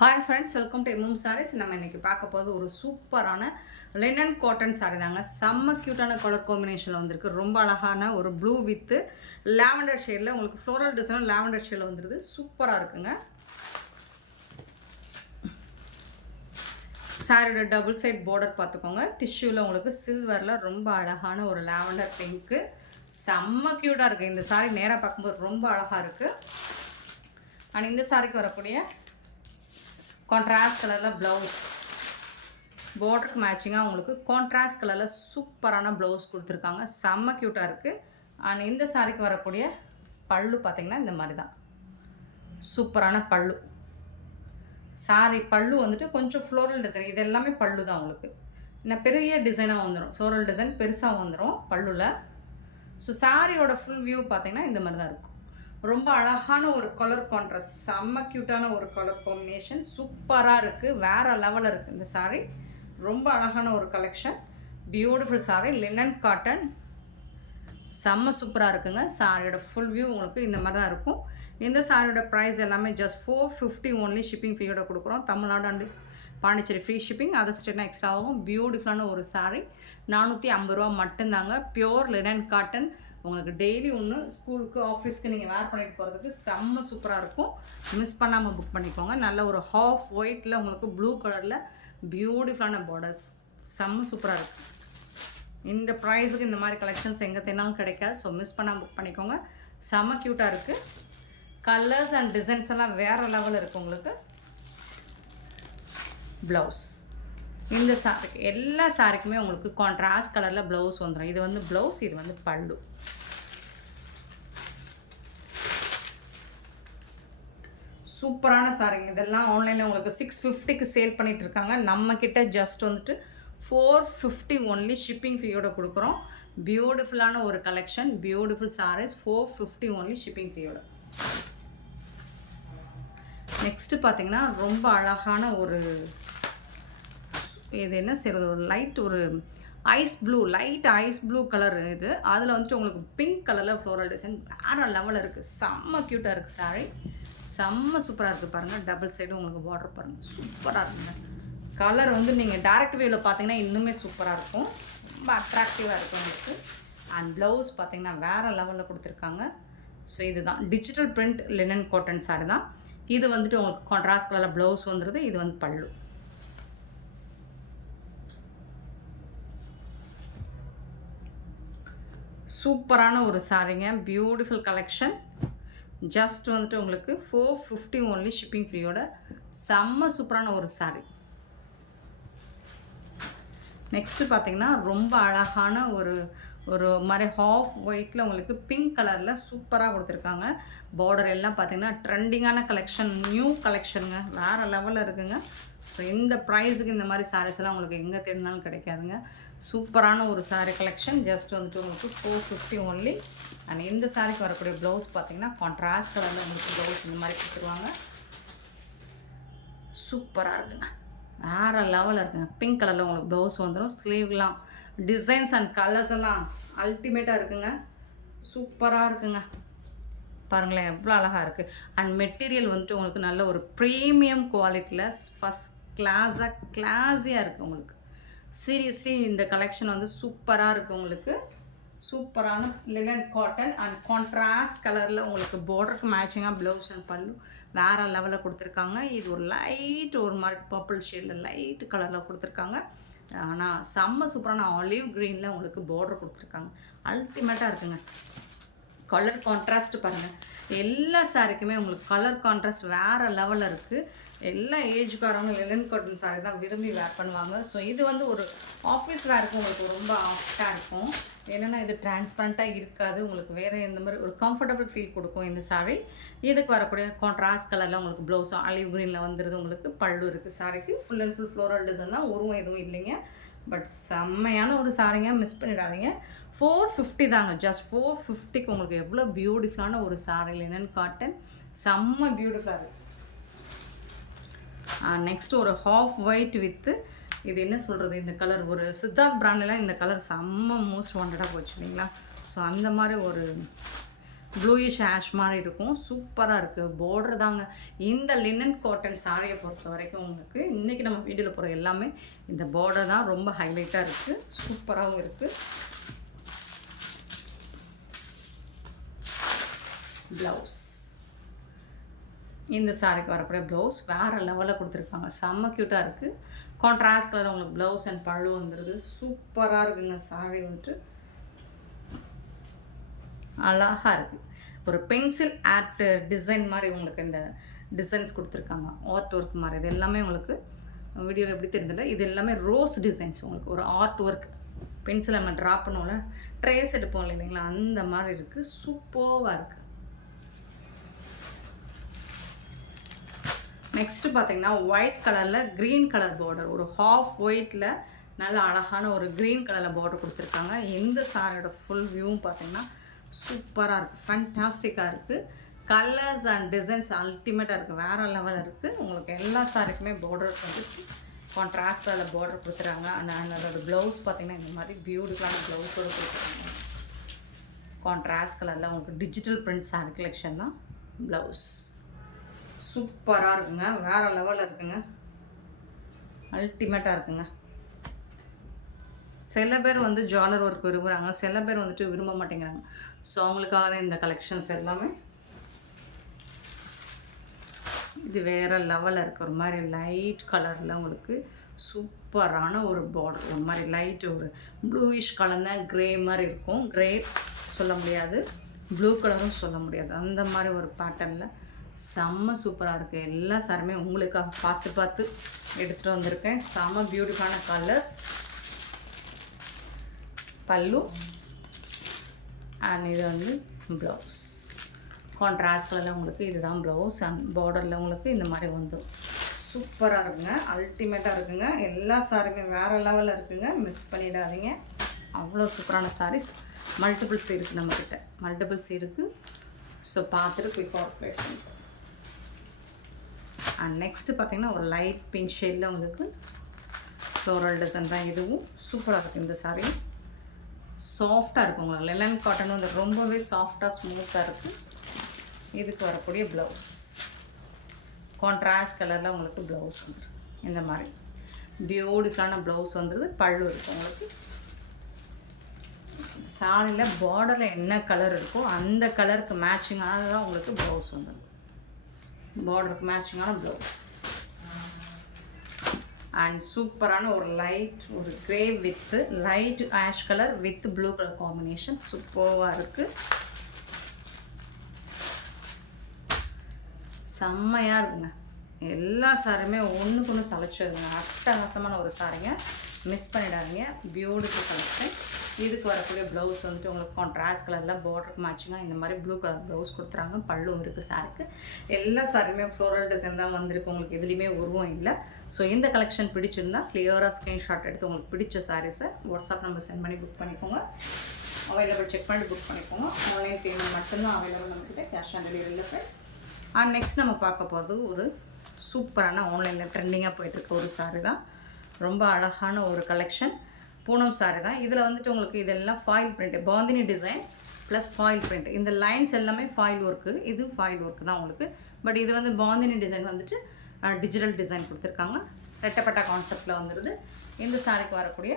Hi friends, welcome to MM Sarees. நம்ம இன்றைக்கி பார்க்க போகிறது ஒரு சூப்பரான லினன் காட்டன் சாரீ தாங்க. செம்ம க்யூட்டான கலர் காம்பினேஷனில் வந்திருக்கு. ரொம்ப அழகான ஒரு ப்ளூ வித்து லாவெண்டர் ஷேடில் உங்களுக்கு ஃப்ளோரல் டிசைனும் லாவெண்டர் ஷேடில் வந்துடுது. சூப்பராக இருக்குங்க. சாரியோட டபுள் சைட் பார்டர் பார்த்துக்கோங்க. டிஷ்யூவில் உங்களுக்கு சில்வரில் ரொம்ப அழகான ஒரு லாவெண்டர் பிங்க்கு செம்ம க்யூட்டாக இருக்குது. இந்த சாரீ நேராக பார்க்கும்போது ரொம்ப அழகாக இருக்குது. அண்ட் இந்த சாரிக்கு வரக்கூடிய கான்ட்ராஸ்ட் கலரில் ப்ளவுஸ் பார்டருக்கு மேட்சிங்காக உங்களுக்கு கான்ட்ராஸ்ட் கலரில் சூப்பரான ப்ளவுஸ் கொடுத்துருக்காங்க. செம்ம க்யூட்டாக இருக்குது. அண்ட் இந்த சாரிக்கு வரக்கூடிய பல்லு பார்த்திங்கன்னா இந்த மாதிரி தான் சூப்பரான பல்லு. சாரி பல்லு வந்துட்டு கொஞ்சம் ஃப்ளோரல் டிசைன், இது எல்லாமே பல்லு தான் உங்களுக்கு. இன்னும் பெரிய டிசைனாக வந்துடும், ஃப்ளோரல் டிசைன் பெருசாக வந்துடும் பல்லுவில். ஸோ சாரியோட ஃபுல் வியூ பார்த்திங்கன்னா இந்த மாதிரி தான் இருக்கும். ரொம்ப அழகான ஒரு கலர் கான்ட்ராஸ்ட், செம்ம க்யூட்டான ஒரு கலர் காம்பினேஷன், சூப்பராக இருக்குது. வேறு லெவலில் இருக்குது இந்த சாரீ. ரொம்ப அழகான ஒரு collection, beautiful sari, linen cotton, செம்ம சூப்பராக இருக்குங்க. சாரியோட ஃபுல் வியூ உங்களுக்கு இந்த மாதிரி தான் இருக்கும். இந்த சாரியோட ப்ரைஸ் எல்லாமே ஜஸ்ட் 450 ஓன்லி. ஷிப்பிங் ஃப்ரீயோட கொடுக்குறோம். Tamil Nadu and Pondicherry free shipping, other ஸ்டேட்னா எக்ஸ்ட்ரா ஆகும். பியூட்டிஃபுல்லான ஒரு சாரீ, 450 ரூபா மட்டும்தாங்க. Pure linen cotton. உங்களுக்கு டெய்லி ஒன்று ஸ்கூலுக்கு ஆஃபீஸ்க்கு நீங்கள் வேர் பண்ணிட்டு போகிறதுக்கு செம்ம சூப்பராக இருக்கும். மிஸ் பண்ணாமல் புக் பண்ணிக்கோங்க. நல்ல ஒரு ஹாஃப் ஒயிட்டில் உங்களுக்கு ப்ளூ கலரில் பியூட்டிஃபுல்லான பார்டர்ஸ், செம்ம சூப்பராக இருக்குது. இந்த ப்ரைஸுக்கு இந்த மாதிரி கலெக்ஷன்ஸ் எங்கே தேனாலும் கிடைக்காது. ஸோ மிஸ் பண்ணாமல் புக் பண்ணிக்கோங்க. செம்ம க்யூட்டாக இருக்குது. கலர்ஸ் அண்ட் டிசைன்ஸ் எல்லாம் வேறு லெவலில் இருக்குது உங்களுக்கு. ப்ளவுஸ் இந்த சாரிக்கு எல்லா சாரிக்குமே உங்களுக்கு கான்ட்ராஸ்ட் கலரில் ப்ளவுஸ் வந்துடும். இது வந்து ப்ளவுஸ், இது வந்து பல்லு. சூப்பரான சாரிங்க. இதெல்லாம் ஆன்லைனில் உங்களுக்கு 650க்கு சேல் பண்ணிகிட்டு இருக்காங்க. நம்மக்கிட்ட ஜஸ்ட் வந்துட்டு 450 ஒன்லி. ஷிப்பிங் ஃபீயோட கொடுக்குறோம். பியூட்டிஃபுல்லான ஒரு collection, beautiful saris, 450 only shipping ஃபீயோட. நெக்ஸ்ட்டு பார்த்தீங்கன்னா ரொம்ப அழகான ஒரு, இது என்ன செய்கிறது, ஒரு லைட் ஒரு ice blue, light ice blue colour இது. அதில் வந்துட்டு உங்களுக்கு பிங்க் கலரில் ஃப்ளோரல் டிசைன் வேறு லெவலில் இருக்குது. செம்ம க்யூட்டாக இருக்குது சாரீ, செம்ம சூப்பராக இருக்குது. பாருங்கள், டபுள் சைடு உங்களுக்கு பார்டர் பாருங்கள், சூப்பராக இருக்குங்க. கலர் வந்து நீங்கள் டேரக்ட் வியூவில் பார்த்தீங்கன்னா இன்னுமே சூப்பராக இருக்கும். ரொம்ப அட்ராக்டிவாக இருக்கும் உங்களுக்கு. அண்ட் ப்ளவுஸ் பார்த்தீங்கன்னா வேறு லெவலில் கொடுத்துருக்காங்க. ஸோ இதுதான் digital print linen cotton sorry தான். இது வந்துட்டு உங்களுக்கு கான்ட்ராஸ்ட் கலரில் ப்ளவுஸ் வந்துடுது. இது வந்து பல்லு. சூப்பரான ஒரு சாரீங்க, பியூட்டிஃபுல் கலெக்ஷன். ஜஸ்ட் வந்துட்டு உங்களுக்கு 450 ஓன்லி. ஷிப்பிங் ஃப்ரீயோட செம்ம சூப்பரான ஒரு சாரீ. நெக்ஸ்ட்டு பார்த்தீங்கன்னா ரொம்ப அழகான ஒரு ஒரு மாதிரி ஹாஃப் ஒயிட்டில் உங்களுக்கு பிங்க் கலரில் சூப்பராக கொடுத்துருக்காங்க. பார்டர் எல்லாம் பார்த்தீங்கன்னா ட்ரெண்டிங்கான கலெக்ஷன், நியூ கலெக்ஷனுங்க, வேறு லெவலில் இருக்குங்க. ஸோ இந்த ப்ரைஸுக்கு இந்த மாதிரி சாரீஸ் எல்லாம் உங்களுக்கு எங்கே தேடினாலும் கிடைக்காதுங்க. சூப்பரான ஒரு சாரீ கலெக்ஷன். ஜஸ்ட் வந்துட்டு உங்களுக்கு 450 ஒன்லி. அண்ட் இந்த சாரீக்கு வரக்கூடிய ப்ளவுஸ் பார்த்தீங்கன்னா கான்ட்ராஸ்ட் கலரில் உங்களுக்கு ப்ளவுஸ் இந்த மாதிரி கொடுத்துருவாங்க. சூப்பராக இருக்குங்க, வேறு லெவலில் இருக்குங்க. பிங்க் கலரில் உங்களுக்கு ப்ளவுஸ் வந்துடும். ஸ்லீவ்லாம் டிசைன்ஸ் அண்ட் கலர்ஸ் எல்லாம் அல்டிமேட்டாக இருக்குங்க. சூப்பராக இருக்குங்க. பாருங்களேன் எவ்வளோ அழகாக இருக்குது. அண்ட் மெட்டீரியல் வந்துட்டு உங்களுக்கு நல்ல ஒரு ப்ரீமியம் குவாலிட்டியில் ஃபஸ்ட் கிளாஸியாக இருக்குது உங்களுக்கு. சீரியஸ்லி இந்த கலெக்ஷன் வந்து சூப்பராக இருக்குது உங்களுக்கு. சூப்பரான லினன் காட்டன் அண்ட் கான்ட்ராஸ்ட் கலரில் உங்களுக்கு பார்டருக்கு மேட்சிங்காக ப்ளவுஸ் அண்ட் பல்லு வேறு லெவலில் கொடுத்துருக்காங்க. இது ஒரு லைட் ஒரு மாதிரி பர்பிள் ஷேடில் லைட் கலரில் கொடுத்துருக்காங்க. ஆனால் செம்ம சூப்பரான ஆலிவ் க்ரீனில் உங்களுக்கு பார்டர் கொடுத்துருக்காங்க. அல்டிமேட்டாக இருக்குங்க. கலர் கான்ட்ராஸ்ட் பாருங்கள், எல்லா சாரிக்குமே உங்களுக்கு கலர் கான்ட்ராஸ்ட் வேறு லெவலில் இருக்குது. எல்லா ஏஜுக்காரங்க லினன் காட்டன் சாரி தான் விரும்பி வேர் பண்ணுவாங்க. ஸோ இது வந்து ஒரு ஆஃபீஸ் வேருக்கு உங்களுக்கு ரொம்ப ஆப்டாக இருக்கும். என்னென்னா இது டிரான்ஸ்பரண்ட்டாக இருக்காது, உங்களுக்கு வேறு எந்த மாதிரி ஒரு கம்ஃபர்டபுள் ஃபீல் கொடுக்கும் இந்த சாரீ. இதுக்கு வரக்கூடிய கான்ட்ராஸ்ட் கலரில் உங்களுக்கு ப்ளவுஸும் ஆலிவ் க்ரீனில் வந்துடுது. உங்களுக்கு பல்லு இருக்குது சாரிக்கு. Full and full floral design தான், உருவம் எதுவும் இல்லைங்க. பட் செம்மையான ஒரு சாரீங்க, மிஸ் பண்ணிடாதீங்க. 450 தாங்க, ஜஸ்ட் 450க்கு உங்களுக்கு எவ்வளோ பியூட்டிஃபுல்லான ஒரு சாரீ லினன் காட்டன், செம்ம பியூட்டிஃபுல்லாக இருக்குது. நெக்ஸ்ட் ஒரு ஹாஃப் ஒயிட் வித்து, இது என்ன சொல்கிறது, இந்த கலர் ஒரு சித்தார்த் பிராண்ட்லாம் இந்த கலர் செம்ம மோஸ்ட் வாண்டடாக போச்சு இல்லைங்களா. ஸோ அந்த மாதிரி ஒரு ப்ளூயிஷ் ஆஷ் மாதிரி இருக்கும். சூப்பராக இருக்குது. பார்டர் தாங்க. இந்த லினன் காட்டன் சாரியை பொறுத்த வரைக்கும் உங்களுக்கு இன்றைக்கி நம்ம வீடியோவில் போகிற எல்லாமே இந்த பார்டர் தான் ரொம்ப ஹைலைட்டாக இருக்குது. சூப்பராகவும் இருக்குது. ப்ளவுஸ், இந்த சாரிக்கு வரக்கூடிய ப்ளவுஸ் வேறு லெவலில் கொடுத்துருக்காங்க. செம்ம க்யூட்டாக இருக்குது. கான்ட்ராஸ்ட் கலர் உங்களுக்கு ப்ளவுஸ் அண்ட் பல்லு வந்துடுது. சூப்பராக இருக்குங்க. சாரி வந்துட்டு அழகாக இருக்குது. ஒரு பென்சில் ஆர்ட் டிசைன் மாதிரி உங்களுக்கு இந்த டிசைன்ஸ் கொடுத்துருக்காங்க. ஆர்ட் ஒர்க் மாதிரி. இது எல்லாமே உங்களுக்கு வீடியோவில் எப்படி தெரிஞ்சதில்ல, இது எல்லாமே ரோஸ் டிசைன்ஸ். உங்களுக்கு ஒரு ஆர்ட் ஒர்க் பென்சில் நம்ம ட்ரா பண்ணோம்ல, ட்ரேஸ் எடுப்போம் இல்லைங்களா, அந்த மாதிரி இருக்குது. சூப்பராக இருக்குது. நெக்ஸ்ட்டு பார்த்தீங்கன்னா ஒயிட் கலரில் க்ரீன் கலர் பார்டர், ஒரு ஹாஃப் ஒயிட்டில் நல்ல அழகான ஒரு க்ரீன் கலரில் பார்டர் கொடுத்துருக்காங்க. இந்த சாரியோட ஃபுல் வியூவும் பார்த்தீங்கன்னா சூப்பராக இருக்குது. ஃபேண்டாஸ்டிக்காக இருக்குது. கலர்ஸ் அண்ட் டிசைன்ஸ் அல்டிமேட்டாக இருக்குது. வேறு லெவலில் இருக்குது. உங்களுக்கு எல்லா சாரிக்குமே பார்டர் வந்து கான்ட்ராஸ்ட் கலரில் பார்டர் கொடுத்துறாங்க. அண்ட் அதோட ப்ளவுஸ் பார்த்தீங்கன்னா இந்த மாதிரி பியூட்டிஃபுல்லான ப்ளவுஸோடு கொடுத்துருக்காங்க. கான்ட்ராஸ்ட் கலரில் உங்களுக்கு டிஜிட்டல் பிரிண்ட் சாரி கலெக்ஷன் தான் ப்ளவுஸ். சூப்பராக இருக்குங்க. வேறு லெவலில் இருக்குங்க. அல்டிமேட்டாக இருக்குங்க. சில பேர் வந்து ஜாலர் ஒர்க் விரும்புகிறாங்க, சில பேர் வந்துட்டு விரும்ப மாட்டேங்கிறாங்க. ஸோ அவங்களுக்காக தான் இந்த கலெக்ஷன்ஸ் எல்லாமே. இது வேறு லெவலில் இருக்குது. ஒரு மாதிரி லைட் கலரில் உங்களுக்கு சூப்பரான ஒரு பார்டர். ஒரு மாதிரி லைட் ஒரு ப்ளூயிஷ் கலர்னா க்ரே மாதிரி இருக்கும். க்ரே சொல்ல முடியாது, ப்ளூ கலரும் சொல்ல முடியாது. அந்த மாதிரி ஒரு பேட்டர்னில் செம்ம சூப்பராக இருக்குது. எல்லா சாருமே உங்களுக்காக பார்த்து பார்த்து எடுத்துகிட்டு வந்திருக்கேன். செம்ம பியூட்டிஃபுல்லான கலர்ஸ். பல்லு அண்ட் இது வந்து ப்ளவுஸ். கான்ட்ராஸ்ட் கலரில் உங்களுக்கு இதுதான் ப்ளவுஸ். அண்ட் பார்டரில் உங்களுக்கு இந்த மாதிரி வந்துடும். சூப்பராக இருக்குங்க. அல்டிமேட்டாக இருக்குங்க. எல்லா சாரியுமே வேறு லெவலில் இருக்குங்க. மிஸ் பண்ணிடாதீங்க. அவ்வளோ சூப்பரான சாரீஸ். மல்டிபிள்ஸ் இருக்குது நம்மக்கிட்ட. மல்டிபிள்ஸ் இருக்குது. ஸோ பார்த்துட்டு குயிக்காக ஒரு ப்ளேஸ் பண்ணிப்போம். அண்ட் நெக்ஸ்ட்டு பார்த்தீங்கன்னா ஒரு லைட் பிங்க் ஷேடில் உங்களுக்கு ஃப்ளோரல் டிசைன் தான். இதுவும் சூப்பராக இருக்குது. இந்த சாரீ சாஃப்டாக இருக்கும். உங்களுக்கு லெலன் காட்டன் வந்து ரொம்பவே சாஃப்டாக ஸ்மூத்தாக இருக்குது. இதுக்கு வரக்கூடிய ப்ளவுஸ் கான்ட்ராஸ்ட் கலரில் உங்களுக்கு ப்ளவுஸ் வந்துடும். இந்த மாதிரி பியூட்டிஃபுல்லான ப்ளவுஸ் வந்துடுது. பல்லு இருக்குது உங்களுக்கு. சாரியில் பார்டரில் என்ன கலர் இருக்கோ அந்த கலருக்கு மேட்சிங்கானது தான் உங்களுக்கு ப்ளவுஸ் வந்துடும். பார்டருக்கு மேட்சிங்கான ப்ளவுஸ். அண்ட் சூப்பரான ஒரு லைட் ஒரு grey with light ash colour with blue colour combination சூப்பராக இருக்குது. செம்மையாக இருக்குங்க. எல்லா சாரியுமே ஒன்றுக்கு ஒன்று சளைச்சிடுங்க. அட்டகாசமான ஒரு சாரிங்க. மிஸ் பண்ணிடாதீங்க. Beautiful collection. இதுக்கு வரக்கூடிய ப்ளவுஸ் வந்துட்டு உங்களுக்கு கான்ட்ராஸ்ட் கலரில் பார்டருக்கு மேட்சிங்காக இந்த மாதிரி ப்ளூ கலர் ப்ளவுஸ் கொடுத்துறாங்க. பல்லும் இருக்குது சாரிக்கு. எல்லா சாரியுமே ஃப்ளோரல் டிசைன் தான் வந்திருக்கு. உங்களுக்கு எதுலேயுமே உருவம் இல்லை. ஸோ இந்த கலெக்ஷன் பிடிச்சிருந்தால் கிளியராக ஸ்க்ரீன்ஷாட் எடுத்து உங்களுக்கு பிடிச்ச சாரீஸை வாட்ஸ்அப் நம்பர் சென்ட் பண்ணி புக் பண்ணிக்கோங்க. அவைலபிள் செக் பண்ணிட்டு புக் பண்ணிக்கோங்க. ஆன்லைன் பேமெண்ட் மட்டும்தான் அவைலபிள் நம்மக்கிட்ட. கேஷ் ஆன் டெலிவரியில் ப்ரைஸ். அண்ட் நெக்ஸ்ட் நம்ம பார்க்க போகிறது ஒரு சூப்பரான ஆன்லைனில் ட்ரெண்டிங்காக போயிட்டுருக்க ஒரு சாரி தான். ரொம்ப அழகான ஒரு கலெக்ஷன். பூனம் சாரி தான். இதில் வந்துட்டு உங்களுக்கு இதெல்லாம் foil print, bandhani design plus foil print. இந்த லைன்ஸ் எல்லாமே ஃபாயில் ஒர்க்கு. இது ஃபாயில் ஒர்க்கு தான் உங்களுக்கு. பட் இது வந்து பாந்தினி டிசைன் வந்துட்டு டிஜிட்டல் டிசைன் கொடுத்துருக்காங்க. ரெட்டப்பட்ட கான்செப்டில் வந்துடுது. இந்த சாரிக்கு வரக்கூடிய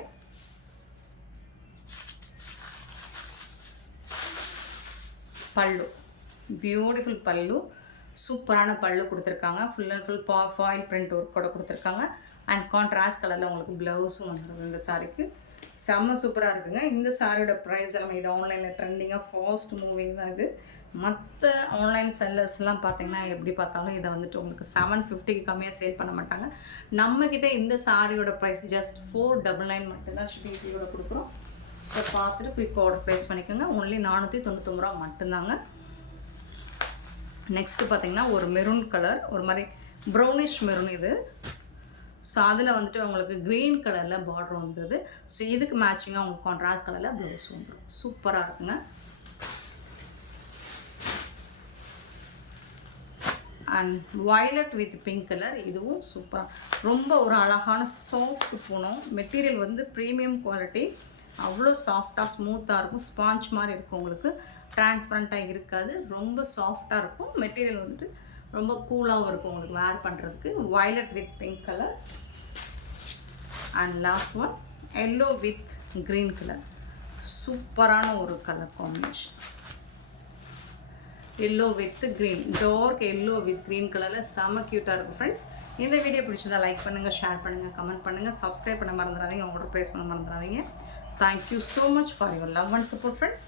பல்லு பியூட்டிஃபுல் பல்லு. சூப்பரான பல்லு கொடுத்துருக்காங்க. Full and full foil print work கூட கொடுத்துருக்காங்க. அண்ட் கான்ட்ராஸ்ட் கலரில் உங்களுக்கு ப்ளவுஸும் வந்துடுது. இந்த சாரிக்கு செம்ம சூப்பராக இருக்குங்க. இந்த சாரியோட ப்ரைஸ் எல்லாமே இது ஆன்லைனில் ட்ரெண்டிங்காக ஃபாஸ்ட் மூவிங் தான் இது. மற்ற ஆன்லைன் செல்லர்ஸ்லாம் பார்த்தீங்கன்னா எப்படி பார்த்தாலும் இதை வந்துட்டு உங்களுக்கு 750க்கு கம்மியாக சேல் பண்ண மாட்டாங்க. நம்மக்கிட்ட இந்த சாரியோட ப்ரைஸ் ஜஸ்ட் 499 மட்டும்தான் ஷிப்பிங் ஃபீயோட கொடுக்குறோம். ஸோ பார்த்துட்டு குயிக் ஆர்டர் ப்ளேஸ் பண்ணிக்கோங்க. ஒன்லி 499 ரூபா மட்டும்தாங்க. நெக்ஸ்ட்டு பார்த்தீங்கன்னா ஒரு மெரூன் கலர், ஒரு மாதிரி ப்ரௌனிஷ் மெரூன் இது. ஸோ அதில் வந்துட்டு உங்களுக்கு க்ரீன் கலரில் பார்டர் வந்துடுது. ஸோ இதுக்கு மேட்சிங்காக உங்களுக்கு கான்ட்ராஸ்ட் கலரில் ப்ளவுஸ் வந்துடும். சூப்பராக இருக்குங்க. And violet with pink colour. இதுவும் சூப்பராக ரொம்ப ஒரு அழகான சாஃப்ட் பூனம். மெட்டீரியல் வந்து ப்ரீமியம் குவாலிட்டி. அவ்வளோ சாஃப்டாக ஸ்மூத்தாக இருக்கும், ஸ்பாஞ்ச் மாதிரி இருக்கும், உங்களுக்கு டிரான்ஸ்பரண்ட்டாக இருக்காது, ரொம்ப சாஃப்டாக இருக்கும். மெட்டீரியல் வந்துட்டு ரொம்ப கூலாகவும் இருக்கும் உங்களுக்கு வேர் பண்ணுறதுக்கு. Violet with pink colour. And last one yellow with green colour. சூப்பரான ஒரு colour combination. Yellow with green, dark yellow with green கலரில் செம்ம க்யூட்டாக இருக்கும் ஃப்ரெண்ட்ஸ். இந்த வீடியோ பிடிச்சதா லைக் பண்ணுங்கள், ஷேர் பண்ணுங்கள், கமெண்ட் பண்ணுங்கள், சப்ஸ்கிரைப் பண்ண மறந்துடாதீங்க, ஆர்டர் ப்ளேஸ் பண்ண மறந்துடாதீங்க. Thank you so much for your love and support friends.